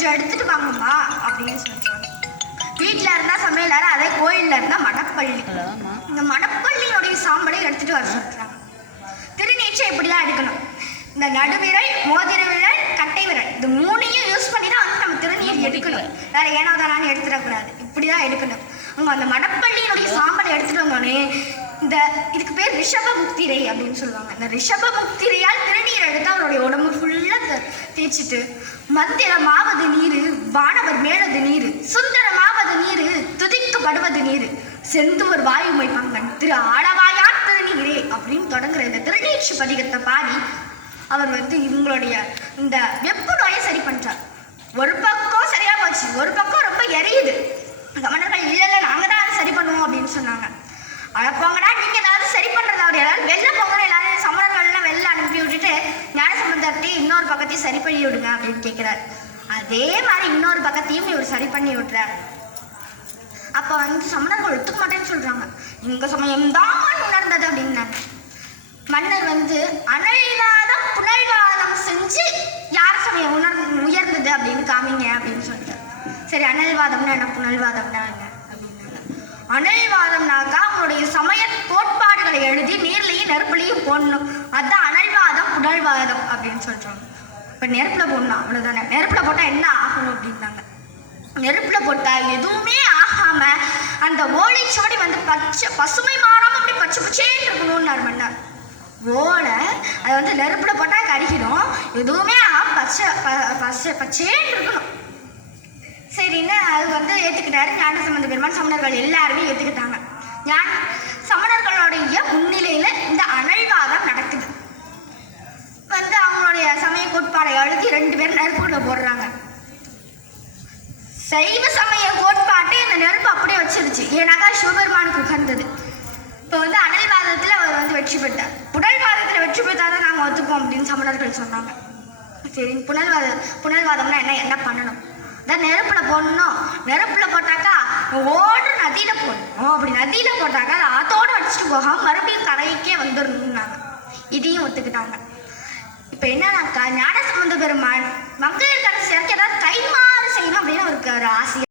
கொஞ்சம் எடுத்துட்டு வாங்கம்மா அப்படின்னு சொல்றாங்க. வீட்டில் இருந்தால் சமையல் அதே கோயிலில் இருந்தால் மடப்பள்ளி. இந்த மடப்பள்ளியினுடைய சாம்பலை எடுத்துட்டு வர சொல்றாங்க. திருநீச்சை இப்படிதான் எடுக்கணும். இந்த நடுவிரல் மோதிர விரல் கட்டை விரல் இது மூணையும் யூஸ் பண்ணி தான் வந்து நம்ம திருநீர் எடுக்கணும். வேற ஏனோ எடுத்துடக்கூடாது. இப்படிதான் எடுக்கணும். அவங்க அந்த மடப்பள்ளியினுடைய சாம்பலை எடுத்துட்டு வந்தோடனே இந்த இதுக்கு பேர் ரிஷப முக்திரை அப்படின்னு சொல்லுவாங்க. இந்த ரிஷப முக்திரையால் திருநீர் எடுத்து அவருடைய உடம்பு ஃபுல்லாக தேய்ச்சிட்டு மந்திரமாவது நீர் வானவர் மேலது நீர் சுந்தரமாவது நீர் துதிக்கப்படுவது நீர். செந்தூர் வாயுமை பங்கன் திரு ஆளவாயார் திருநீரே அப்படின்னு தொடங்குற இந்த திருநீட்சி பதிகத்தை பாடி அவர் வந்து இவங்களுடைய இந்த வெப்பு நோயை சரி பண்றார். ஒரு பக்கம் சரியா போச்சு ஒரு பக்கம் ரொம்ப எரியுது. கவர்னர்கள் இல்லை இல்லை நாங்க தான் அதை சரி பண்ணுவோம் அப்படின்னு சொன்னாங்க. அட நீங்க ஏதாவது சரி பண்றது அவர் எல்லாரும் வெளில போங்கன்னு எல்லாரும் சமணர்கள்லாம் வெளில அனுப்பி விட்டுட்டு இன்னொரு பக்கத்தையும் சரி பண்ணி விடுங்க அப்படின்னு கேட்குறாரு அதே மாதிரி இன்னொரு பக்கத்தையும் இவர் சரி பண்ணி விட்டுறாரு அப்போ வந்து சமணர்கள் ஒத்துக்க மாட்டேன்னு சொல்கிறாங்க எங்க சமயம் தான் உணர்ந்தது அப்படின்னாங்க மன்னர் வந்து அனல்வாதம் புனல்வாதம் செஞ்சு யார் சமயம் உணர் உயர்ந்தது அப்படின்னு காமிங்க அப்படின்னு சொல்லிட்டாரு சரி அனல்வாதம்னா என்ன? புனல்வாதம்னா என்ன? அனல்வாதம்னாக்கா அவங்களுடைய சமய கோட்பாடுகளை எழுதி நீர்லையும் நெருப்புலையும் போடணும். அதான் அனல்வாதம் புனல்வாதம் அப்படின்னு சொல்கிறாங்க இப்போ நெருப்பில் போடணும் அவ்வளோதானே நெருப்பில் போட்டால் என்ன ஆகணும் அப்படின்னாங்க. நெருப்பில் போட்டால் எதுவுமே ஆகாமல் அந்த ஓலைச்சுவடி வந்து பச்சை பசுமை மாறாமல் அப்படி பச்சை பச்சேன்னு இருக்கணும்னாரு மன்னர். ஓலை அதை வந்து நெருப்பில் போட்டால் கரிக்கணும் எதுவுமே ஆகாம பச்சை ப- பச்சை பச்சேன்னு இருக்கணும். சரின்னு அது வந்து ஏற்றுக்கிட்டாரு ஞான சம்பந்த பெருமான் சமணர்கள் எல்லாருமே ஏற்றுக்கிட்டாங்க ஞான சமணர்களுடைய முன்னிலையில் இந்த அனல்வாதம் நடக்குது வந்து அவங்களுடைய சமய கோட்பாடை நெருப்புல போடுறாங்க. சைவ சமய கோட்பாட்டு இந்த நெருப்பு அப்படியே வச்சிருச்சு. ஏன்னாக்கா சிவபெருமானுக்கு உகந்தது. இப்போ வந்து அனல்வாதத்தில் அவர் வந்து வெற்றி பெற்றார். புனல்வாதத்தில் வெற்றி பெற்றாதான் நாங்கள் ஒத்துப்போம் அப்படின்னு சமணர்கள் சொன்னாங்க. சரி புனல்வாத புனல்வாதம்னா என்ன என்ன பண்ணணும்? அதான் நெருப்புல போடணும். நெருப்புல போட்டாக்கா ஓடுற நதியில போடணும். அப்படி நதியில போட்டாக்கா அதை ஆத்தோட அடிச்சுட்டு போகாம மறுபடியும் கரைக்கே வந்துடணும்னாங்க. இதையும் ஒத்துக்கிட்டாங்க. இப்போ என்னன்னாக்கா ஞானசம்பந்த பெருமாள் மக்கள் மங்கையர் கரசியாருக்கு ஏதாவது கைமாறு செய்யணும் அப்படின்னு அவருக்கு ஒரு ஆசை.